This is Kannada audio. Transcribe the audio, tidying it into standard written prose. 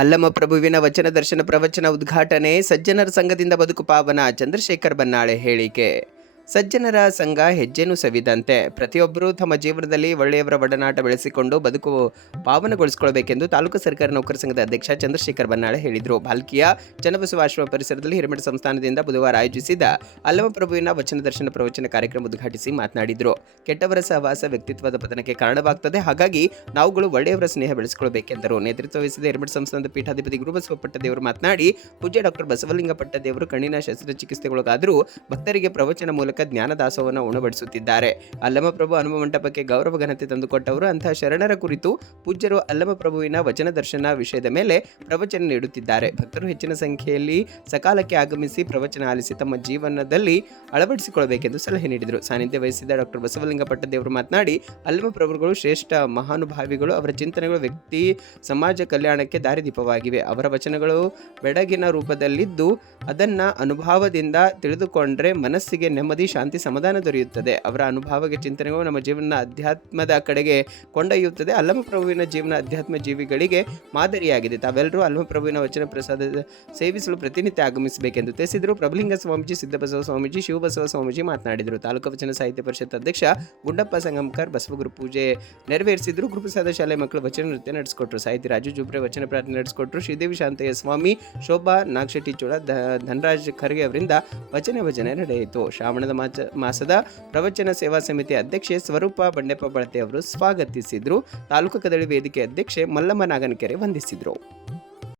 ಅಲ್ಲಮ ಪ್ರಭುವಿನ ವಚನ ದರ್ಶನ ಪ್ರವಚನ ಉದ್ಘಾಟನೆ. ಸಜ್ಜನರ ಸಂಘದಿಂದ ಬದುಕು ಪಾವನ. ಚಂದ್ರಶೇಖರ್ ಬನ್ನಾಳೆ ಹೇಳಿಕೆ. ಸಜ್ಜನರ ಸಂಘ ಹೆಜ್ಜೆನೂ ಸವಿದಂತೆ ಪ್ರತಿಯೊಬ್ಬರೂ ತಮ್ಮ ಜೀವನದಲ್ಲಿ ಒಳ್ಳೆಯವರ ಒಡನಾಟ ಬೆಳೆಸಿಕೊಂಡು ಬದುಕು ಪಾವನಗೊಳಿಸಿಕೊಳ್ಳಬೇಕೆಂದು ತಾಲೂಕು ಸರ್ಕಾರಿ ನೌಕರ ಸಂಘದ ಅಧ್ಯಕ್ಷ ಚಂದ್ರಶೇಖರ್ ಬನ್ನಾಳೆ ಹೇಳಿದರು. ಭಾಲ್ಕಿಯ ಚನ್ನಬಸವ ಆಶ್ರಮ ಪರಿಸರದಲ್ಲಿ ಹಿರೇಮಠ ಸಂಸ್ಥಾನದಿಂದ ಬುಧವಾರ ಆಯೋಜಿಸಿದ ಅಲ್ಲಮ ಪ್ರಭುವಿನ ವಚನ ದರ್ಶನ ಪ್ರವಚನ ಕಾರ್ಯಕ್ರಮ ಉದ್ಘಾಟಿಸಿ ಮಾತನಾಡಿದರು. ಕೆಟ್ಟವರ ಸಹವಾಸ ವ್ಯಕ್ತಿತ್ವದ ಪತನಕ್ಕೆ ಕಾರಣವಾಗುತ್ತದೆ. ಹಾಗಾಗಿ ನಾವುಗಳು ಒಳ್ಳೆಯವರ ಸ್ನೇಹ ಬೆಳೆಸಿಕೊಳ್ಳಬೇಕೆಂದರು. ನೇತೃತ್ವ ವಹಿಸಿದ ಹಿರೇಮಠ ಸಂಸ್ಥಾನದ ಪೀಠಾಧಿಪತಿ ಗುರುಬಸವ ಪಟ್ಟದೇವರು ಮಾತನಾಡಿ, ಪೂಜ್ಯ ಡಾಕ್ಟರ್ ಬಸವಲಿಂಗ ಪಟ್ಟದೇವರು ಕಣ್ಣಿನ ಶಸ್ತ್ರಚಿಕಿತ್ಸೆಗೊಳಗಾದರೂ ಭಕ್ತರಿಗೆ ಪ್ರವಚನ ಮೂಲಕ ಜ್ಞಾನ ದಾಸೋಹವನ್ನು ಉಣಬಡಿಸುತ್ತಿದ್ದಾರೆ. ಅಲ್ಲಮ ಪ್ರಭು ಹನುಮ ಮಂಟಪಕ್ಕೆ ಗೌರವ ಘನತೆ ತಂದುಕೊಟ್ಟವರು. ಅಂತಹ ಶರಣರ ಕುರಿತು ಪೂಜ್ಯರು ಅಲ್ಲಮ ಪ್ರಭುವಿನ ವಚನ ದರ್ಶನ ವಿಷಯದ ಮೇಲೆ ಪ್ರವಚನ ನೀಡುತ್ತಿದ್ದಾರೆ. ಭಕ್ತರು ಹೆಚ್ಚಿನ ಸಂಖ್ಯೆಯಲ್ಲಿ ಸಕಾಲಕ್ಕೆ ಆಗಮಿಸಿ ಪ್ರವಚನ ಆಲಿಸಿ ತಮ್ಮ ಜೀವನದಲ್ಲಿ ಅಳವಡಿಸಿಕೊಳ್ಳಬೇಕೆಂದು ಸಲಹೆ ನೀಡಿದರು. ಸಾನ್ನಿಧ್ಯ ವಹಿಸಿದ ಡಾಕ್ಟರ್ ಬಸವಲಿಂಗ ಪಟ್ಟದೇವರು ಮಾತನಾಡಿ, ಅಲ್ಲಮ ಪ್ರಭುಗಳು ಶ್ರೇಷ್ಠ ಮಹಾನುಭಾವಿಗಳು. ಅವರ ಚಿಂತನೆಗಳು ವ್ಯಕ್ತಿ ಸಮಾಜ ಕಲ್ಯಾಣಕ್ಕೆ ದಾರಿದೀಪವಾಗಿವೆ. ಅವರ ವಚನಗಳು ಬೆಳಗಿನ ರೂಪದಲ್ಲಿದ್ದು ಅದನ್ನ ಅನುಭವದಿಂದ ತಿಳಿದುಕೊಂಡ್ರೆ ಮನಸ್ಸಿಗೆ ನೆಮ್ಮದಿ, ಶಾಂತಿ, ಸಮಾಧಾನ ದೊರೆಯುತ್ತದೆ. ಅವರ ಅನುಭವಕ್ಕೆ ಚಿಂತನೆಗಳು ನಮ್ಮ ಜೀವನ ಅಧ್ಯಾತ್ಮದ ಕಡೆಗೆ ಕೊಂಡೊಯ್ಯುತ್ತದೆ. ಅಲ್ಲಮ ಪ್ರಭುವಿನ ಜೀವನ ಅಧ್ಯಾತ್ಮ ಜೀವಿಗಳಿಗೆ ಮಾದರಿಯಾಗಿದೆ. ತಾವೆಲ್ಲರೂ ಅಲ್ಲಮ ಪ್ರಭುವಿನ ವಚನ ಪ್ರಸಾದ ಸೇವಿಸಲು ಪ್ರತಿನಿತ್ಯ ಆಗಮಿಸಬೇಕೆಂದು ತಿಳಿಸಿದರು. ಪ್ರಭುಲಿಂಗ ಸ್ವಾಮೀಜಿ, ಸಿದ್ದಬಸವ ಸ್ವಾಮೀಜಿ, ಶಿವಬಸವ ಸ್ವಾಮೀಜಿ ಮಾತನಾಡಿದರು. ತಾಲೂಕು ವಚನ ಸಾಹಿತ್ಯ ಪರಿಷತ್ ಅಧ್ಯಕ್ಷ ಗುಂಡಪ್ಪ ಸಂಗಮಕರ್ ಬಸವಗುರು ಪೂಜೆ ನೆರವೇರಿಸಿದರು. ಗುರುಪ್ರಸಾದ ಶಾಲೆ ಮಕ್ಕಳು ವಚನ ನೃತ್ಯ ನಡೆಸಿಕೊಟ್ರು. ಸಾಹಿತಿ ರಾಜು ಜುಬ್ರೆ ವಚನ ಪ್ರಾರ್ಥನೆ ನಡೆಸಿಕೊಟ್ರು. ಶ್ರೀದೇವಿ ಶಾಂತಯ್ಯ ಸ್ವಾಮಿ, ಶೋಭಾ ನಾಗಶೆಟ್ಟಿ ಚೋಳ, ಧನರಾಜ್ ಖರ್ಗೆ ಅವರಿಂದ ಭಜನೆ ನಡೆಯಿತು. ಶ್ರಾವಣದ ಮಾಸದ ಪ್ರವಚನ ಸೇವಾ ಸಮಿತಿ ಅಧ್ಯಕ್ಷೆ ಸ್ವರೂಪ ಬಂಡೆಪ್ಪ ಬಳತೆ ಅವರು ಸ್ವಾಗತಿಸಿದರು. ತಾಲೂಕು ಕದಳಿ ವೇದಿಕೆ ಅಧ್ಯಕ್ಷೆ ಮಲ್ಲಮ್ಮ ನಾಗನಕೆರೆ ವಂದಿಸಿದರು.